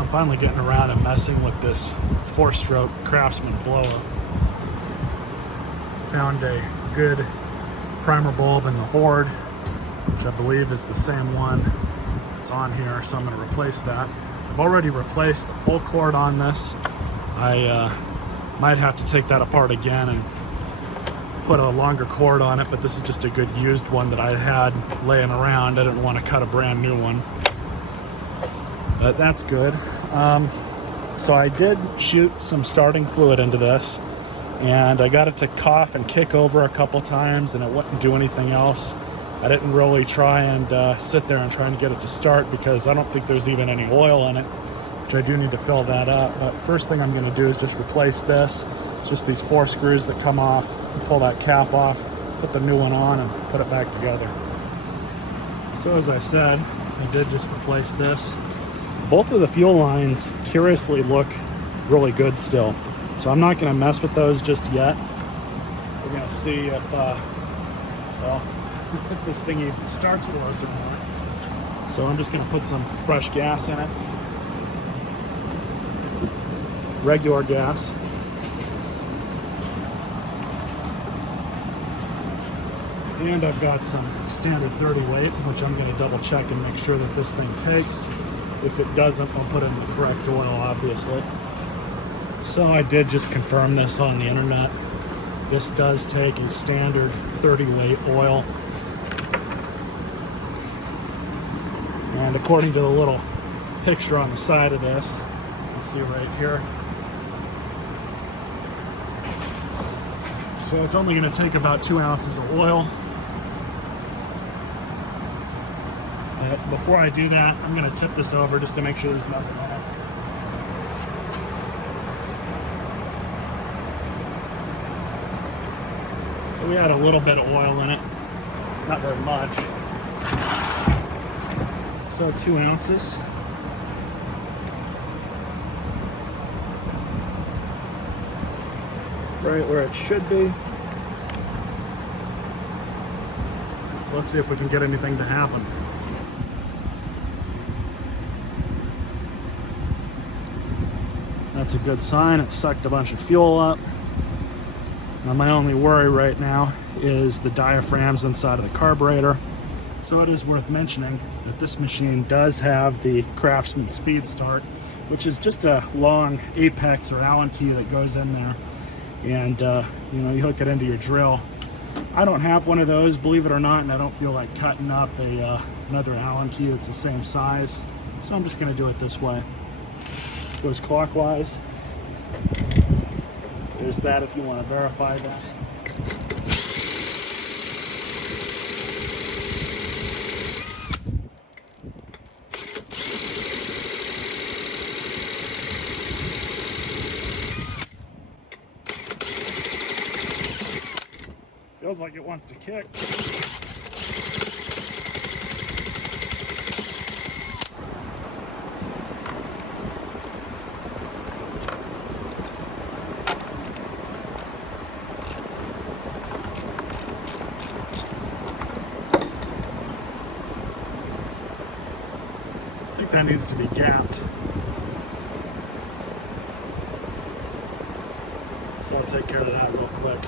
I'm finally getting around and messing with this 4-stroke Craftsman blower. Found a good primer bulb in the Horde, which I believe is the same one that's on here, so I'm going to replace that. I've already replaced the pull cord on this. I might have to take that apart again and put a longer cord on it, but this is just a good used one that I had laying around. I didn't want to cut a brand new one, but that's good. So I did shoot some starting fluid into this, and I got it to cough and kick over a couple times, and it wouldn't do anything else. I didn't really try and sit there and try and get it to start because I don't think there's even any oil in it, which I do need to fill that up. But first thing I'm going to do is just replace this. It's just these 4 screws that come off, pull that cap off, put the new one on, and put it back together. So as I said, I did just replace this. Both of the fuel lines curiously look really good still, so I'm not going to mess with those just yet. We're going to see if, well, if this thing even starts close or not. So I'm just going to put some fresh gas in it. Regular gas. And I've got some standard 30 weight, which I'm going to double check and make sure that this thing takes. If it doesn't, I'll put in the correct oil, obviously. So I did just confirm this on the internet. This does take a standard 30 weight oil. And according to the little picture on the side of this, you can see right here. So it's only going to take about 2 ounces of oil. Before I do that, I'm going to tip this over just to make sure there's nothing in it. So we had a little bit of oil in it, not very much. So 2 ounces. It's right where it should be. So let's see if we can get anything to happen. That's a good sign. It sucked a bunch of fuel up. Now my only worry right now is the diaphragms inside of the carburetor. So it is worth mentioning that this machine does have the Craftsman Speed Start, which is just a long apex or Allen key that goes in there, and you know, you hook it into your drill. I don't have one of those, believe it or not, and I don't feel like cutting up another Allen key that's the same size, so I'm just going to do it this way. Goes clockwise. There's that if you want to verify that. Feels like it wants to kick. I think that needs to be gapped. So I'll take care of that real quick.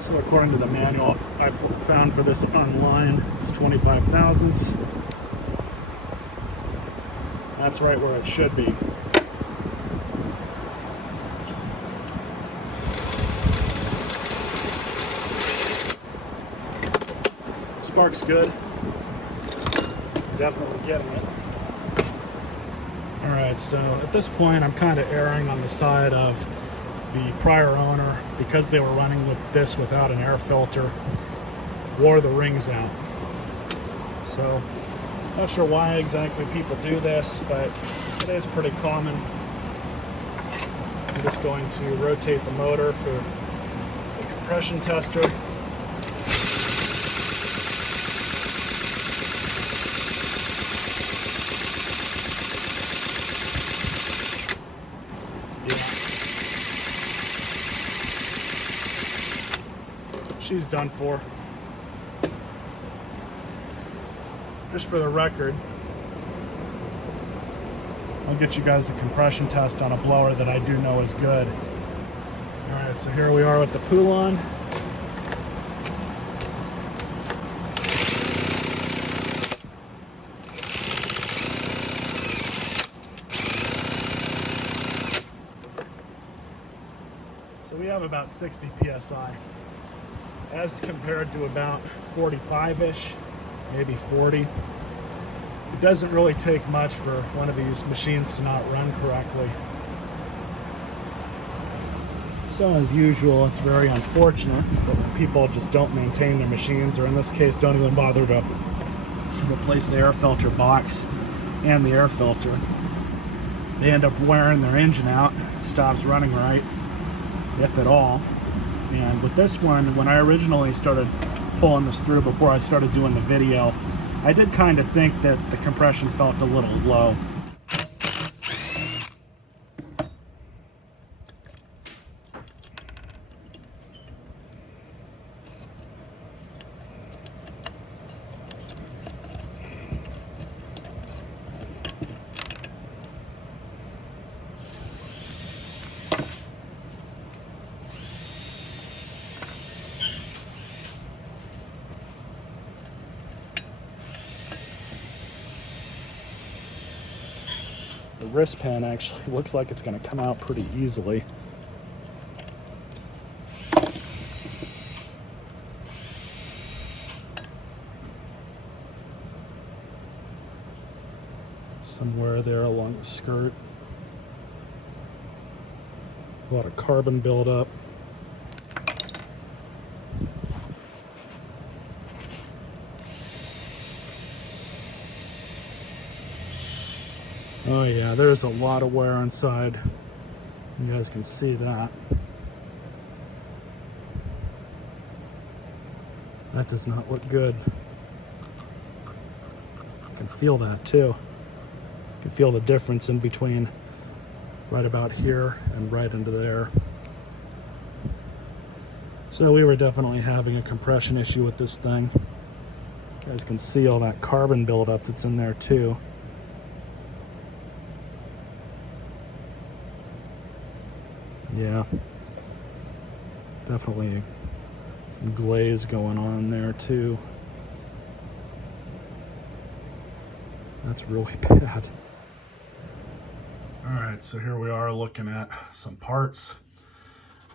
So according to the manual I found for this online, it's 25 thousandths. That's right where it should be. Spark's good. Definitely getting it. Alright, so at this point I'm kind of erring on the side of the prior owner, because they were running with this without an air filter, wore the rings out. So not sure why exactly people do this, but it is pretty common. I'm just going to rotate the motor for the compression tester. She's done for. Just for the record, I'll get you guys a compression test on a blower that I do know is good. All right, so here we are with the Poulon. So we have about 60 PSI as compared to about 45-ish, maybe 40. It doesn't really take much for one of these machines to not run correctly. So as usual, it's very unfortunate that when people just don't maintain their machines, or in this case don't even bother to replace the air filter box and the air filter, they end up wearing their engine out. It stops running right, if at all. And with this one, when I originally started pulling this through before I started doing the video, I did kind of think that the compression felt a little low. The wrist pin actually looks like it's going to come out pretty easily. Somewhere there along the skirt. A lot of carbon buildup. Oh yeah, there's a lot of wear inside. You guys can see that. That does not look good. I can feel that too. You can feel the difference in between right about here and right into there. So we were definitely having a compression issue with this thing. You guys can see all that carbon buildup that's in there too. Yeah, definitely some glaze going on there too. That's really bad. All right, so here we are looking at some parts.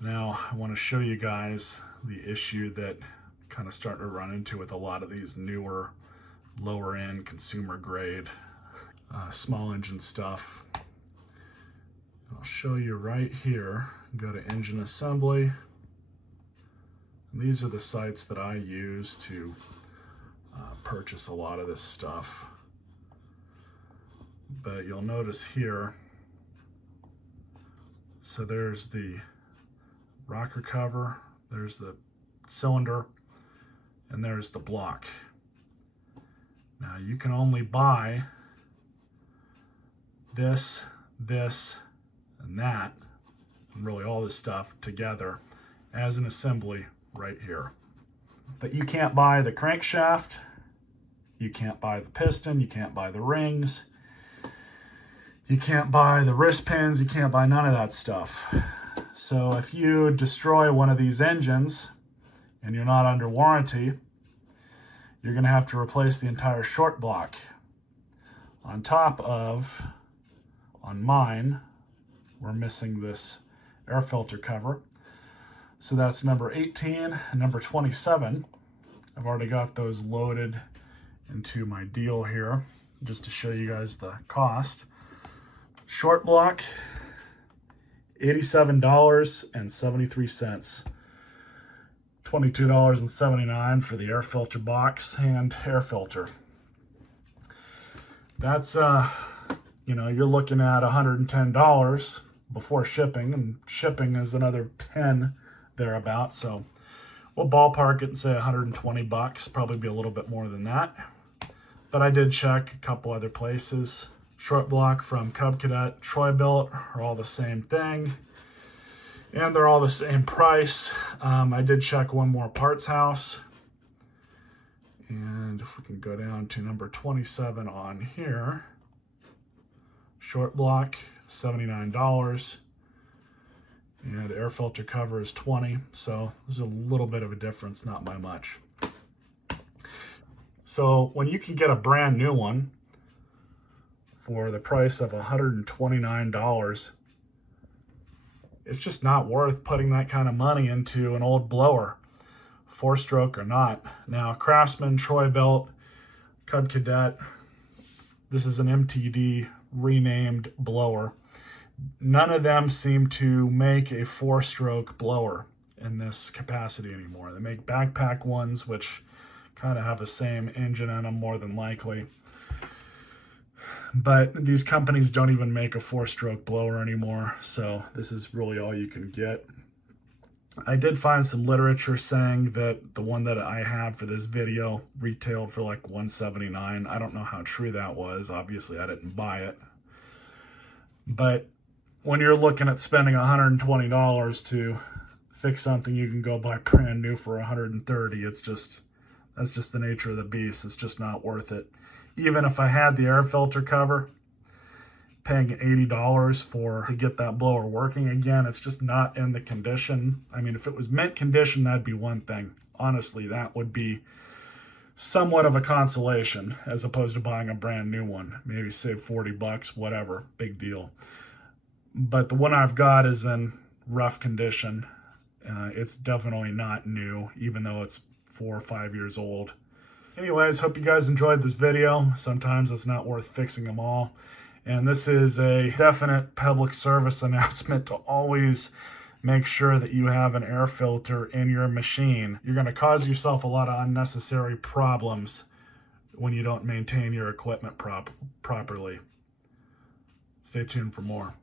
Now I want to show you guys the issue that kind of starting to run into with a lot of these newer, lower end consumer grade, small engine stuff. I'll show you right here. Go to engine assembly. And these are the sites that I use to purchase a lot of this stuff. But you'll notice here, so there's the rocker cover, there's the cylinder, and there's the block. Now you can only buy this, and that, and really all this stuff together as an assembly right here. But you can't buy the crankshaft, you can't buy the piston, you can't buy the rings, you can't buy the wrist pins, you can't buy none of that stuff. So if you destroy one of these engines and you're not under warranty, you're going to have to replace the entire short block. On top of, on mine, we're missing this air filter cover. So that's number 18 and number 27. I've already got those loaded into my deal here, just to show you guys the cost. Short block, $87.73. $22.79 for the air filter box and air filter. That's, you know, you're looking at $110 before shipping, and shipping is another 10 thereabout. So we'll ballpark it and say 120 bucks, probably be a little bit more than that. But I did check a couple other places. Short block from Cub Cadet, Troy-Bilt are all the same thing. And they're all the same price. I did check one more parts house. And if we can go down to number 27 on here, Short block, $79. And air filter cover is $20. So there's a little bit of a difference, not by much. So when you can get a brand new one for the price of $129, it's just not worth putting that kind of money into an old blower, 4-stroke or not. Now, Craftsman, Troy-Bilt, Cub Cadet, this is an MTD renamed blower. None of them seem to make a 4-stroke blower in this capacity anymore. They make backpack ones, which kind of have the same engine in them more than likely. But these companies don't even make a 4-stroke blower anymore, so this is really all you can get. I did find some literature saying that the one that I have for this video retailed for like $179. I don't know how true that was. Obviously, I didn't buy it. But when you're looking at spending $120 to fix something you can go buy brand new for $130, that's just the nature of the beast. It's just not worth it. Even if I had the air filter cover, paying $80 to get that blower working again, it's just not in the condition. I mean, if it was mint condition, that'd be one thing. Honestly, that would be somewhat of a consolation as opposed to buying a brand new one. Maybe save 40 bucks, whatever, big deal. But the one I've got is in rough condition. It's definitely not new, even though it's 4 or 5 years old. Anyways, hope you guys enjoyed this video. Sometimes it's not worth fixing them all. And this is a definite public service announcement to always make sure that you have an air filter in your machine. You're going to cause yourself a lot of unnecessary problems when you don't maintain your equipment properly. Stay tuned for more.